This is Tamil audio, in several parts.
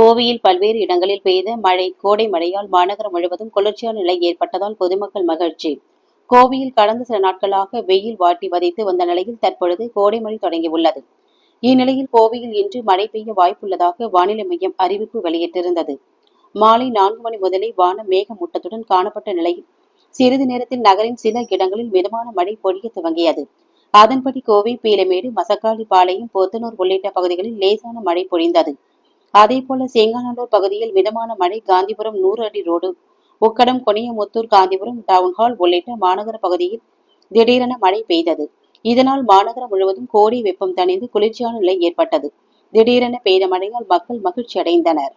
கோவையில் பல்வேறு இடங்களில் பெய்த மழை கோடை மழையால் மாநகரம் முழுவதும் குளிர்ச்சியான நிலை ஏற்பட்டதால் பொதுமக்கள் மகிழ்ச்சி. கோவையில் கடந்த சில நாட்களாக வெயில் வாட்டி வதைத்து வந்த நிலையில் தற்பொழுது கோடை மழை தொடங்கியுள்ளது. இந்நிலையில் கோவையில் இன்று மழை பெய்ய வாய்ப்புள்ளதாக வானிலை மையம் அறிவிப்பு வெளியிட்டிருந்தது. மாலை நான்கு மணி முதலே வானம் மேகமூட்டத்துடன் காணப்பட்ட நிலையில் சிறிது நேரத்தில் நகரின் சில இடங்களில் மிதமான மழை பொழிய துவங்கியது. அதன்படி கோவை பீலமேடு மசக்காளி பாளையம் போத்தனூர் உள்ளிட்ட பகுதிகளில் லேசான மழை பொழிந்தது. அதேபோல சேங்காநல்லூர் பகுதியில் மிதமான மழை காந்திபுரம் நூறு அடி road Ukkadam Kuniyamuthur Gandhipuram town hall உள்ளிட்ட மாநகர பகுதியில் திடீரென மழை பெய்தது. இதனால் மாநகரம் முழுவதும் கோடை வெப்பம் தணிந்து குளிர்ச்சியான நிலை ஏற்பட்டது. திடீரென பெய்த மழையால் மக்கள் மகிழ்ச்சி அடைந்தனர்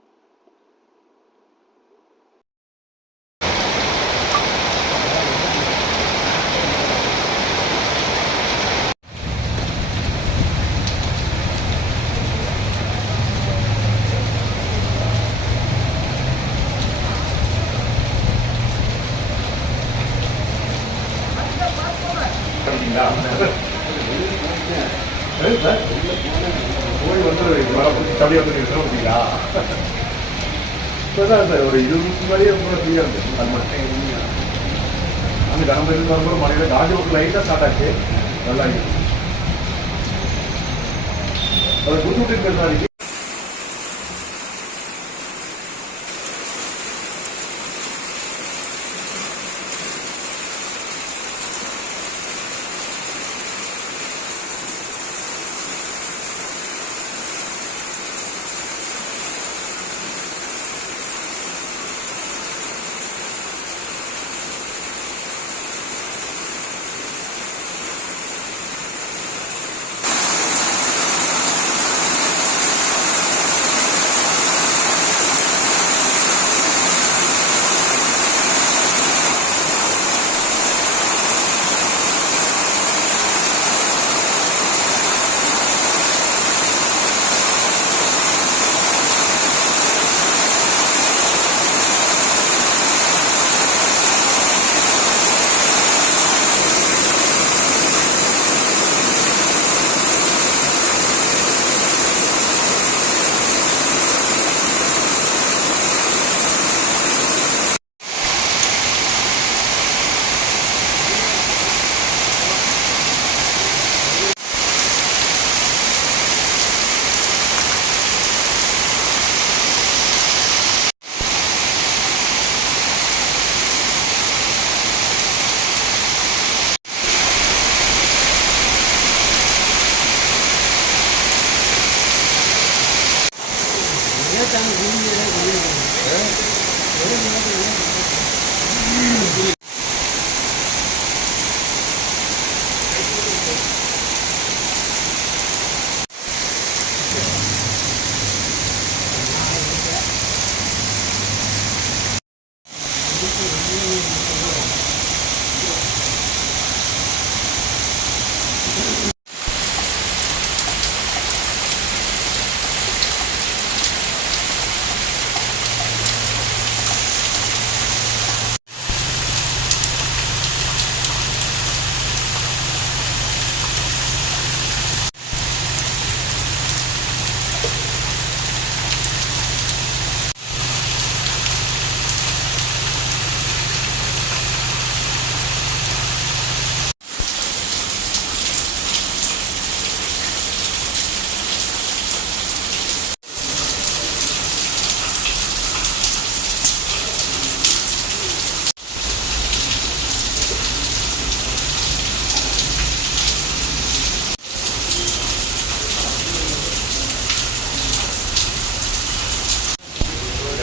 அப்படிங்களா? போய் வந்து வந்து இப்போதான் சார் ஒரு இருபது நிமிஷம் கூட ஃப்ரீயாக இருந்தது அது மட்டும் அந்த கணபதி வரும்போது மழையில் காந்திபுரம் லைட்டாக ஸ்டார்ட் ஆச்சு நல்லா இருக்கு இருக்கிற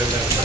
Gracias.